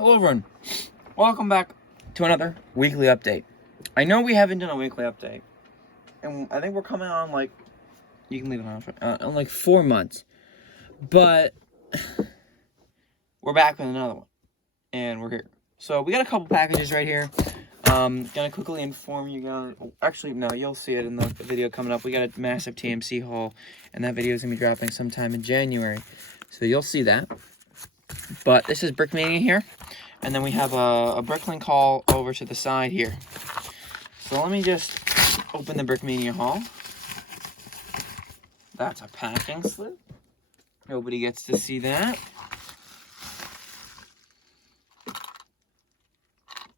Hello everyone, welcome back to another weekly update. I know we haven't done a weekly update, and I think we're coming on like, you can leave it on like 4 months, but we're back with another one, and we're here. So we got a couple packages right here. Gonna quickly inform you guys, actually no, you'll see it in the video coming up. We got a massive TMC haul, and that video is gonna be dropping sometime in January, so you'll see that. But this is Brickmania here. And then we have a Bricklink haul over to the side here. So let me just open the Brickmania haul. That's a packing slip. Nobody gets to see that.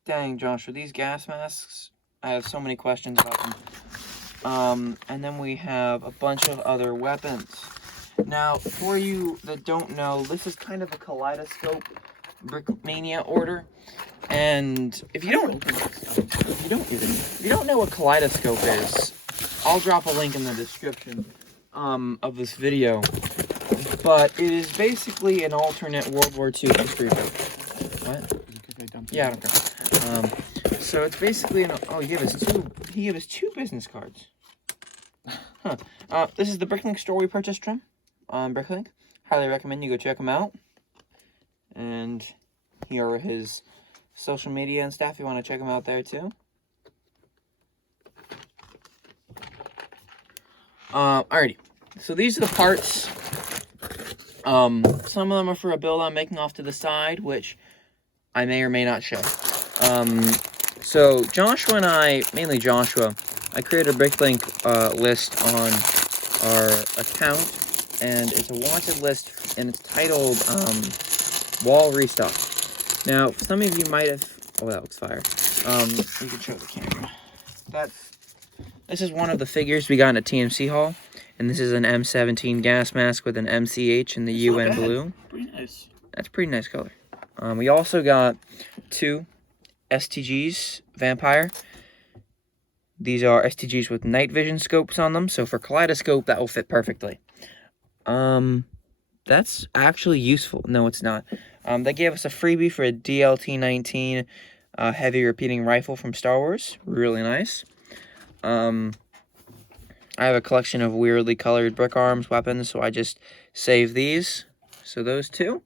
Dang, Joshua, these gas masks, I have so many questions about them. And then we have a bunch of other weapons. Now, for you that don't know, this is kind of a kaleidoscope Brickmania order, and if you don't know what kaleidoscope is, I'll drop a link in the description of this video. But it is basically an alternate World War II history book. What? Yeah, I don't care. So it's basically he gave us two business cards. Huh. This is the Bricklink store we purchased from Bricklink. Highly recommend you go check them out. And here are his social media and stuff. You want to check him out there too. Alrighty. So these are the parts. Some of them are for a build I'm making off to the side, which I may or may not show. So Joshua and I, mainly Joshua, I created a Bricklink list on our account, and it's a wanted list, and it's titled Wall Restock. Now, some of you might have... Oh, that looks fire. You can show the camera. This is one of the figures we got in a TMC haul. And this is an M17 gas mask with an MCH in the UN blue. Pretty nice. That's a pretty nice color. We also got two STGs Vampire. These are STGs with night vision scopes on them. So for kaleidoscope, that will fit perfectly. That's actually useful. No, it's not. They gave us a freebie for a DLT-19 heavy repeating rifle from Star Wars. Really nice. I have a collection of weirdly colored brick arms weapons, so I just saved these. So those two.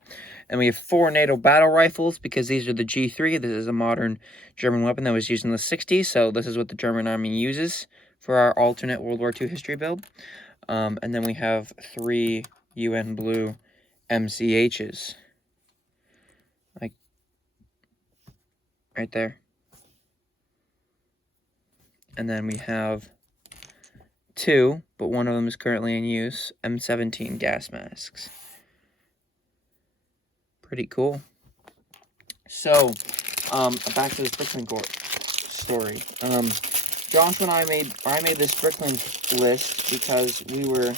And we have 4 NATO battle rifles, because these are the G3. This is a modern German weapon that was used in the 60s, so this is what the German army uses for our alternate World War II history build. And then we have 3 UN blue MCHs. Like, right there. And then we have 2, but one of them is currently in use, M17 gas masks. Pretty cool. So, back to this Bricklink story. Josh and I made this Bricklink list because we were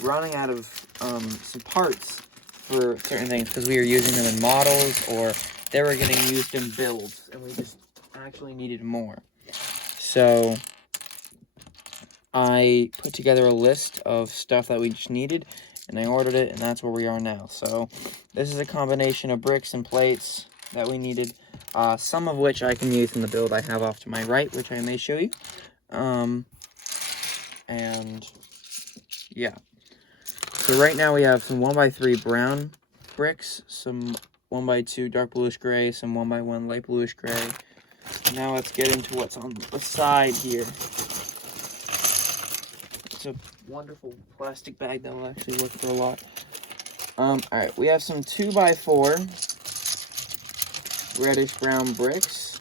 running out of some parts for certain things, because we were using them in models or they were getting used in builds, and we just actually needed more. So I put together a list of stuff that we just needed, and I ordered it, and that's where we are now. So this is a combination of bricks and plates that we needed, some of which I can use in the build I have off to my right, which I may show you. And yeah. So right now we have some 1x3 brown bricks, some 1x2 dark bluish gray, some 1x1 light bluish gray. Now let's get into what's on the side here. It's a wonderful plastic bag that will actually work for a lot. Alright, we have some 2x4 reddish brown bricks,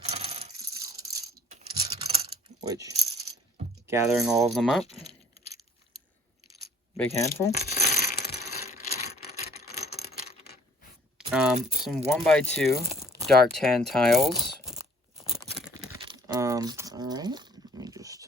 which, gathering all of them up, big handful. Some 1x2 dark tan tiles. Alright, let me just...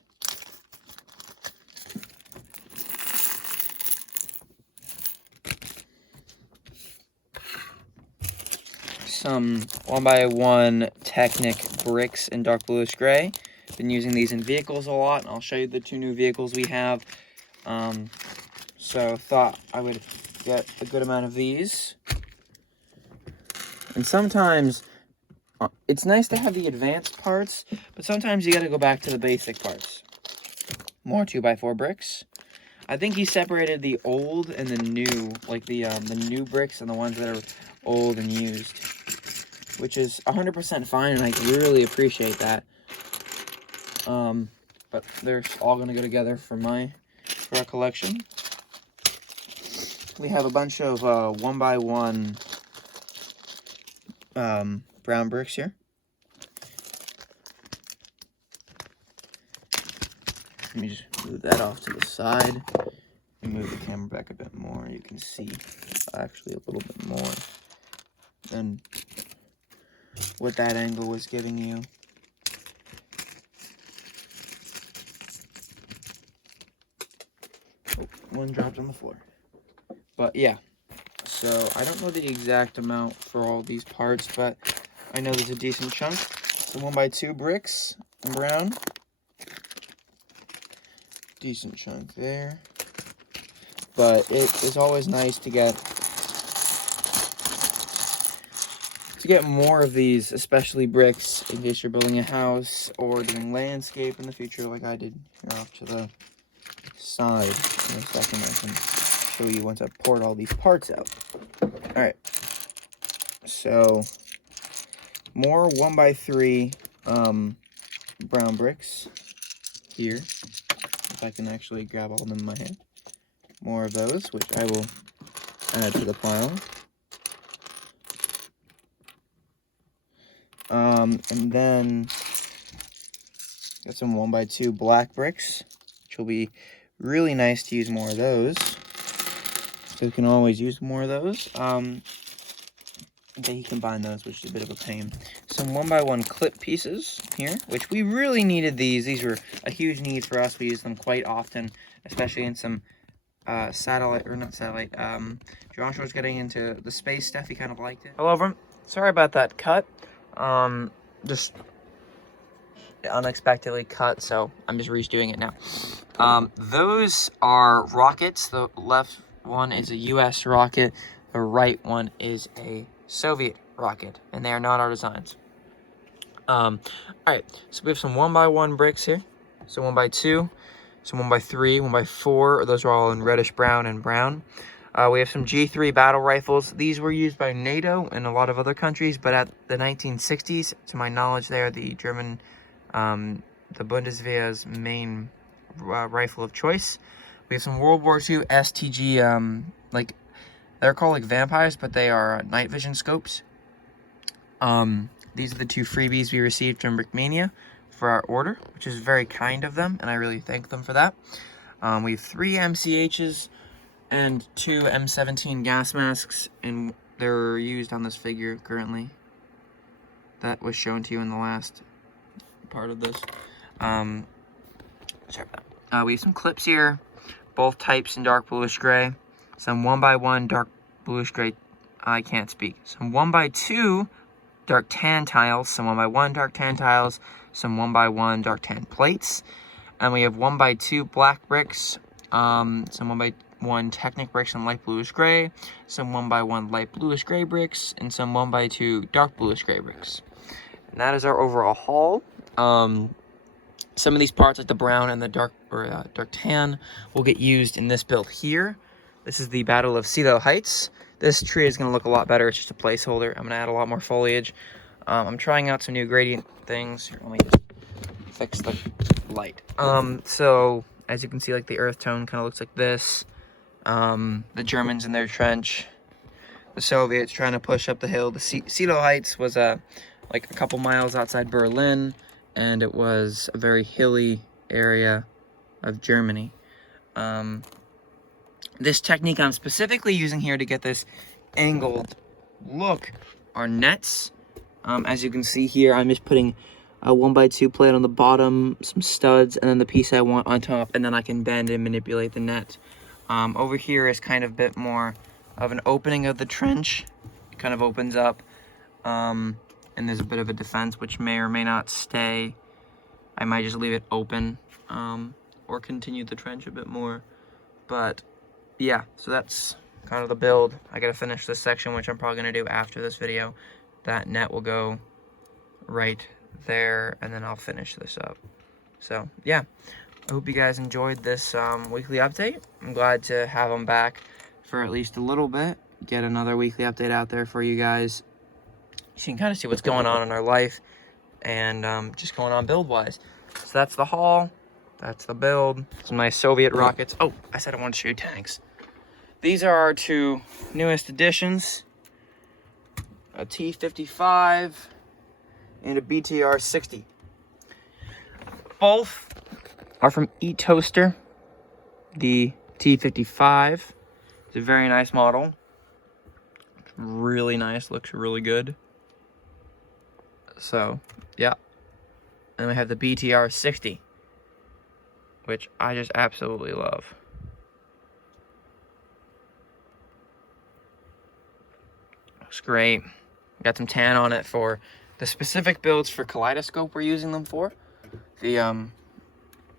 Some 1x1 Technic bricks in dark bluish gray. Been using these in vehicles a lot, and I'll show you the 2 new vehicles we have. So thought I would get a good amount of these. And sometimes it's nice to have the advanced parts, but sometimes you gotta go back to the basic parts. More 2x4 bricks. I think he separated the old and the new, like the new bricks and the ones that are old and used, which is 100% fine, and I really appreciate that. But they're all gonna go together for our collection. We have a bunch of 1x1 brown bricks here. Let me just move that off to the side and move the camera back a bit more. You can see actually a little bit more than what that angle was giving you. Oh, one dropped on the floor. But yeah, so I don't know the exact amount for all these parts, but I know there's a decent chunk. So 1x2 bricks in brown. Decent chunk there. But it is always nice to get more of these, especially bricks, in case you're building a house or doing landscape in the future, like I did here off to the side. In a second, I can show you once I've poured all these parts out. Alright, so more 1x3 brown bricks here. If I can actually grab all of them in my hand. More of those, which I will add to the pile. And then got some 1x2 black bricks, which will be really nice to use more of those. So you can always use more of those. Then you combine those, which is a bit of a pain. Some 1x1 clip pieces here, which we really needed these. These were a huge need for us. We use them quite often, especially in some Joshua was getting into the space stuff. He kind of liked it. Hello, everyone. Sorry about that cut. Just unexpectedly cut, so I'm just redoing it now. Those are rockets. The left one is a US rocket. The right one is a Soviet rocket, and they are not our designs. Alright, so we have some 1x1 bricks here. So 1x2, some 1x3, 1x4. Those are all in reddish brown and brown. We have some G3 battle rifles. These were used by NATO and a lot of other countries, but at the 1960s, to my knowledge, they are the German, the Bundeswehr's main rifle of choice. We have some World War II STG, they're called like vampires, but they are night vision scopes. These are the two freebies we received from Brickmania for our order, which is very kind of them, and I really thank them for that. We have 3 MCHs and 2 M17 gas masks, and they're used on this figure currently. That was shown to you in the last part of this. Sorry about that. We have some clips here, both types in dark bluish gray. Some 1x1 dark bluish gray, I can't speak. Some 1x2 dark tan tiles, some 1x1 dark tan tiles, some 1x1 dark tan plates. And we have 1x2 black bricks, some 1x1 Technic bricks in light bluish gray, some 1x1 light bluish gray bricks, and some 1x2 dark bluish gray bricks. And that is our overall haul. Some of these parts, like the brown and the dark tan, will get used in this build here. This is the Battle of Silo Heights. This tree is going to look a lot better. It's just a placeholder. I'm going to add a lot more foliage. I'm trying out some new gradient things. Here, let me just fix the light. So, as you can see, like the earth tone kind of looks like this. The Germans in their trench. The Soviets trying to push up the hill. The Silo Heights was like a couple miles outside Berlin, and it was a very hilly area of Germany. This technique I'm specifically using here to get this angled look are nets. As you can see here, I'm just putting a 1x2 plate on the bottom, some studs, and then the piece I want on top, and then I can bend and manipulate the net. Over here is kind of a bit more of an opening of the trench. It kind of opens up, and there's a bit of a defense which may or may not stay. I might just leave it open, or continue the trench a bit more. But yeah, so that's kind of the build. I gotta finish this section, which I'm probably gonna do after this video, that net will go right there, and then I'll finish this up. So yeah, I hope you guys enjoyed this weekly update. I'm glad to have them back for at least a little bit, get another weekly update out there for you guys. You can kind of see what's going on in our life and just going on build wise. So that's the haul, that's the build. Some nice Soviet rockets. Oh, I said I wanted to show you tanks. These are our two newest additions, a T-55 and a BTR-60. Both are from E-Toaster. The T-55 is a very nice model. Really nice, looks really good. So, yeah. And we have the BTR-60, which I just absolutely love. Looks great. Got some tan on it for the specific builds for Kaleidoscope we're using them for. The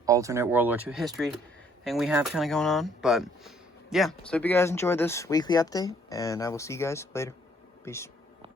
alternate World War II history thing we have kind of going on. But yeah, so hope you guys enjoyed this weekly update, and I will see you guys later. Peace.